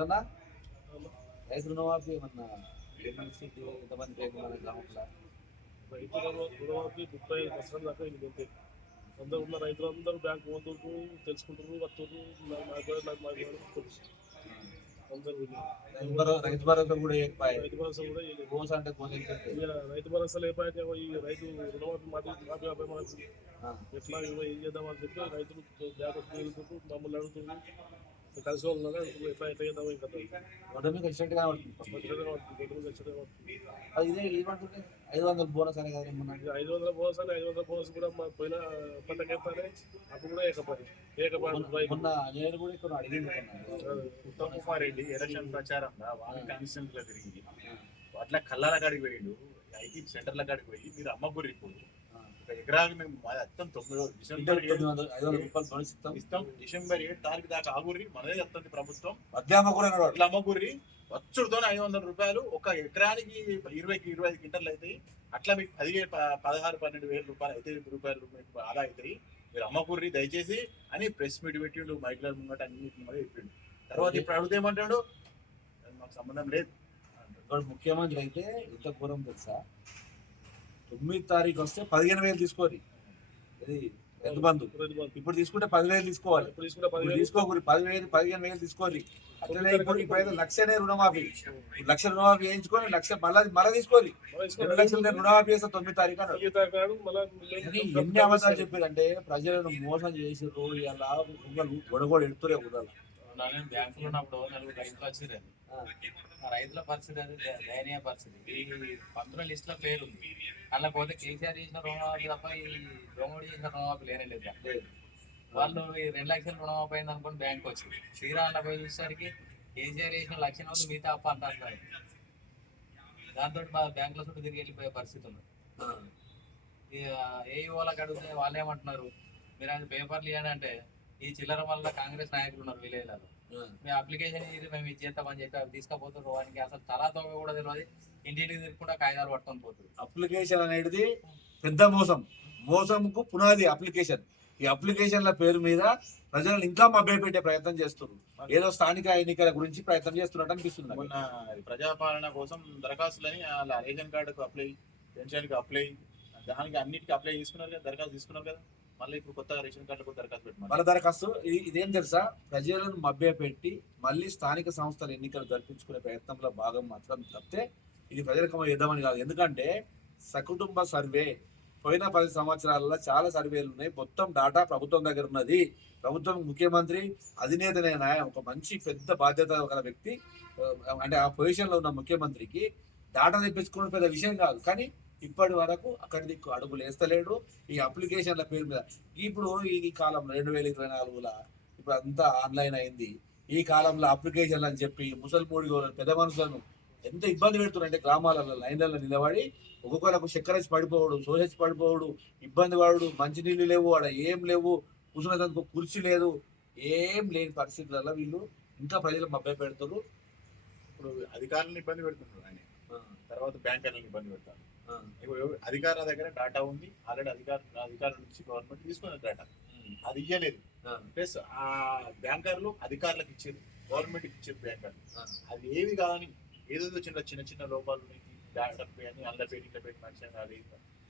మరన్నా రైతు రుణమాఫీ ఏమన్నా ఎంతమంది గ్రామంలో? రైతు రుణ- రుణమాఫీ ముప్పై ఐదు పర్సెంట్ దాకా ఇది అందరూ ఉన్న రైతులందరూ బ్యాంక్ పోతుంటారు తెలుసుకుంటారు వస్తారు. నాకు నాకు కూడా తెలుసు. అందరూ. రైతు భరో- రైతు భరోసా కూడా రైతు భరోసా కూడా. కోస అంటే రైతు భరోసా లేపాక ఈ రైతు రుణమాఫీ మాది మాఫీ ఆపే మనకు ఎట్లా ఏం చేద్దామని చెప్పి రైతులు బ్యాంకు మమ్మల్ని అడుగుతుంది కలిసి వాళ్ళు ఖచ్చితంగా ఖచ్చితంగా పడుతుంది. అది ఇదే ఏమంటుంది ఐదు వందల బోనస్ అనే కదా ఐదు వందల బోనస్ అని ఐదు వందల బోనస్ కూడా మా పోయిన పంటకెత్తానే అప్పుడు కూడా ఏకపాయి మొన్న- నేను కూడా ఇక్కడ అడిగింది. ఉత్తమ్ కుమార్ రెడ్డి ఎలక్షన్ ప్రచారంలో వారి కాన్స్టిట్యూన్స్లో తిరిగి అట్లా కళ్ళాల కాడికి పోయిండు ఐటీ సెంటర్ల కాడికి పోయి మీరు అమ్మగురి ఇప్పుడు. ఒక ఎకరాకి మేము అత్తం తొమ్మిది డిసెంబర్ ఇస్తాం ఇస్తాం. డిసెంబర్ ఏడు తారీఖు దాకా ఆగురి మనదే చెప్తుంది ప్రభుత్వం. అట్లా అమ్మగురి వచ్చుడుతో ఐదు వందల రూపాయలు. ఒక ఎకరానికి ఇరవైకి ఇరవై ఐదు క్వింటర్లు అవుతాయి. అట్లా మీకు పదిహేను పదహారు పన్నెండు వేల రూపాయలు అయితే రూపాయలు మీకు ఆదా అవుతాయి. మీరు అమ్మకూర్రి దయచేసి అని ప్రెస్ మీట్ పెట్టిండు మైక్లర్ ముంగట అన్ని ముంగట చెప్పిండు. తర్వాత ఇప్పుడు అడిగితే ఏమంటాడు? మాకు సంబంధం లేదు. ముఖ్యమంత్రి అయితే ఎంత ఘోరం తెలుసా? తొమ్మిది తారీఖు వస్తే పదిహేను వేలు తీసుకోరి. ఇది ఎంత బంధు. ఇప్పుడు తీసుకుంటే పదివేలు తీసుకోవాలి. ఇప్పుడు ఇప్పుడు తీసుకోకూడదు. పదివేలు పదిహేను వేలు తీసుకోరి. అట్లనే ఇప్పుడు ఇప్పుడైతే లక్షనే రుణమాఫీ. లక్ష రుణమాఫీ వేయించుకొని లక్ష మళ్ళీ మళ్ళీ తీసుకున్న రెండు లక్షలు నేను రుణమాఫీ చేస్తా తొమ్మిది తారీఖు ఎన్ని అబద్ధాలు చెప్పారంటే ప్రజలను మోసం చేసిర్రు ఇలా గొడగొడ ఎడుతురే కుదరదు నేను బ్యాంకులో ఉన్నప్పుడు నలుగురు రైతులు వచ్చిర్రు ఆ. రైతుల పరిస్థితి అది దయనీయ పరిస్థితి. ఈ పంతుల లిస్ట్లో పేరు ఉంది. అలా పోతే కేసీఆర్ చేసిన రుణమాఫీ తప్ప ఈ దొంగడు చేసిన రుణమాఫీ లేనే లేదు. వాళ్ళు ఈ రెండు లక్షల రుణమాఫీ అయింది అనుకుని బ్యాంక్ వచ్చింది. శ్రీరామ్లో పోయి చూసేసరికి కేసీఆర్ చేసిన లక్ష ఉంది మిగతా అప్ప అంత దాంతో బ్యాంకుల చుట్టూ తిరిగి వెళ్ళిపోయే పరిస్థితి ఉంది ఏ వాళ్ళకి అడిగితే వాళ్ళు ఏమంటున్నారు మీరు అది పేపర్లు ఇవ్వండి అంటే ఈ చిల్లర వల్ల కాంగ్రెస్ నాయకులు ఉన్నారు విలేజ్లలో. మేము అప్లికేషన్ ఇది మేము ఇది చేస్తామని చెప్పి అవి తీసుకుపోతారు వానికి అసలు తలా తోక కూడా తెలియదు ఇంటింటికి తిరుగుకుండా కాగితాలు పట్టుకొని పోతుంది అప్లికేషన్ అనేది పెద్ద మోసం. మోసంకు పునాది అప్లికేషన్. ఈ అప్లికేషన్ల పేరు మీద ప్రజలను ఇంకా మభ్యపెట్టే ప్రయత్నం చేస్తున్నారు ఏదో స్థానిక ఎన్నికల గురించి ప్రయత్నం చేస్తున్నట్టు అనిపిస్తుంది. మొన్న ప్రజాపాలన కోసం దరఖాస్తులని అలా రేషన్ కార్డుకు అప్లై పెన్షన్కి అప్లై దానికి అన్నిటికీ అప్లై చేసుకున్నారు కదా దరఖాస్తు తీసుకున్నారు కదా. మళ్ళీ ఇప్పుడు కొత్తగా రేషన్ కార్డులకు దరఖాస్తు పెట్టమని. మళ్ళీ దరఖాస్తు ఇది- ఇదేం తెలుసా? ప్రజలను మభ్యపెట్టి మళ్ళీ స్థానిక సంస్థల ఎన్నికలు జరిపించుకునే ప్రయత్నంలో భాగం మాత్రం తప్పితే ఇది ప్రజలకు ఇద్దామని కాదు. ఎందుకంటే సకుటుంబ సర్వే పోయిన పది సంవత్సరాలలో చాలా సర్వేలు ఉన్నాయి. మొత్తం డాటా ప్రభుత్వం దగ్గర ఉన్నది. ప్రభుత్వం ముఖ్యమంత్రి అధినేతనైన ఒక మంచి పెద్ద బాధ్యత గల వ్యక్తి అంటే ఆ పొజిషన్లో ఉన్న ముఖ్యమంత్రికి డాటా తెప్పించుకోవడం పెద్ద విషయం కాదు. కానీ ఇప్పటి వరకు అక్కడి దిక్కు అడుగులు వేస్తలేడు. ఈ అప్లికేషన్ల పేరు మీద ఇప్పుడు ఈ కాలంలో రెండు వేల ఇరవై నాలుగులో ఇప్పుడు అంతా ఆన్లైన్ అయింది. ఈ కాలంలో అప్లికేషన్లు అని చెప్పి గోళ్ళను, పెద్ద మనుషులను ఎంత ఇబ్బంది పెడుతున్నారంటే గ్రామాలలో లైన్లలో నిలబడి ఒక్కొక్కరికి చక్కెర వచ్చి పడిపోవడు సోసెచ్చి పడిపోవడు ఇబ్బంది పడు మంచినీళ్ళు లేవు ఆడ ఏం లేవు కూర్చునేందుకు కుర్చీ లేదు. ఏం లేని పరిస్థితులలో వీళ్ళు ఇంకా ప్రజలు మభ్య పెడుతున్నారు ఇప్పుడు అధికారులను ఇబ్బంది పెడుతున్నారు ఆయన. తర్వాత బ్యాంకర్లను ఇబ్బంది పెడతారు. ఇప్పుడు అధికారుల దగ్గర డాటా ఉంది. ఆల్రెడీ అధికారు అధికారుల నుంచి గవర్నమెంట్ తీసుకున్న డేటా అది ఇయ్యలేదు. ఆ, ప్లస్ ఆ బ్యాంకర్లు అధికారులకు ఇచ్చారు. గవర్నమెంట్ ఇచ్చారు బ్యాంకర్లు ఆ. అది ఏవి కాదని ఏదేదో చిన్న చిన్న చిన్న లోపాలు ఉన్నాయి. డాటా పే అని అందులో పెట్టి ఇట్లా పెట్టి మనిషి కాదు.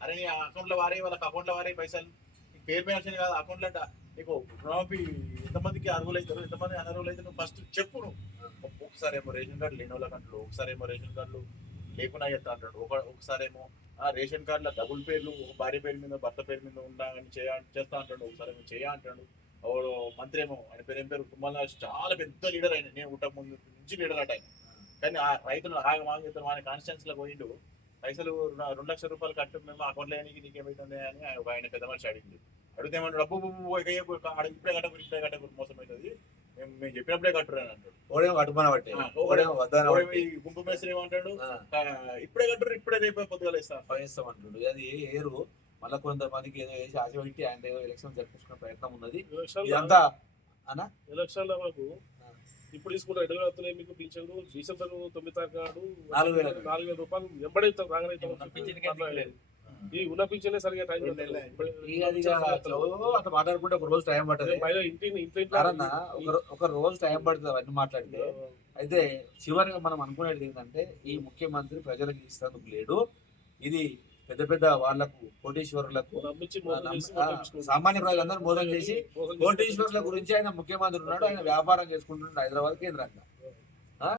అరే నీ అకౌంట్లో వారే వాళ్ళకి అకౌంట్లో వారే పైసలు. నీకు పేరు మనిషిని కాదు అకౌంట్లో నీకు రుణమాఫీ ఎంతమందికి అర్హులు అవుతారు? ఎంతమంది అనర్హులు అవుతారు? ఫస్ట్ చెప్పు నువ్వు. ఒకసారి ఏమో రేషన్ కార్డు లేని వాళ్ళకి అంటాడు ఒకసారి ఏమో రేషన్ కార్డులు లేకుండా చేస్తా అంటాడు. ఒక ఒకసారి ఏమో ఆ రేషన్ కార్డులో డబుల్ పేర్లు ఒక భార్య పేరు మీద భర్త పేరు మీద ఉండాలని చేయ చేస్తా అంటాడు. ఒకసారి ఏమో చేయ అంటాడు. ఎవడో మంత్రి ఏమో ఆయన పేరు ఏం పేరు? తుమ్మల చాలా పెద్ద లీడర్ ఆయన. నేను ఉంటా ముందు నుంచి లీడర్ అట ఆయన. కానీ ఆ రైతులు ఆగ మాగ ఆయన మన కాన్స్టిట్యూన్స్లో పోయిండు. పైసలు రెండు లక్షల రూపాయలు కట్టు మేము అకౌంట్ లేనికి నీకేమైతుంది అని ఆయన- ఒక ఆయన పెద్ద మనిషి అడిగింది అడిగితే ఏమంటాడు డబ్బు ఇప్పుడే కట్టకూడదు ఇప్పుడే కట్టకూడదు మోసం అవుతుంది. మేము చెప్పినప్పుడే కట్టురు అని అంటాడు. వద్దన ఈ గుంపు మేస్త్రి ఏమంటాడు? ఇప్పుడే కట్టురు ఇప్పుడే రేపు పొద్దుగా ఇస్తా పనిస్తాం అంటున్నాడు అది ఏరు? మళ్ళీ కొంతమందికి ఏదో వేసి ఆశ పెట్టి ఆయన ఏదో ఎలక్షన్ జరిపించుకునే ప్రయత్నం ఉన్నది. ఇదంతా ఎలక్షన్లో మాకు ఇప్పుడు తీసుకుంటారు ఎడవ వస్తున్నాయి మీకు పింఛన్లు డిసెంబర్ తొమ్మిది తారీఖు నాలుగు వేల. నాలుగు వేల రూపాయలు ఎంబడైతే రాగలైతే. ఈ పింఛనే సరిగా టైం అట్లా మాట్లాడుకుంటే ఒక రోజు టైం పడుతుంది ఒక రోజు టైం పడుతుంది అవన్నీ మాట్లాడితే. అయితే చివరిగా మనం అనుకునేది ఏంటంటే ఈ ముఖ్యమంత్రి ప్రజలకు ఇస్తేందుకు లేడు. ఇది పెద్ద పెద్ద వాళ్ళకు కోటీశ్వరులకు. సామాన్య ప్రజలందరూ మోసం చేసి కోటీశ్వరుల గురించి ఆయన ముఖ్యమంత్రి ఉన్నాడు. ఆయన వ్యాపారం చేసుకుంటున్నాడు హైదరాబాద్ కేంద్రంగా.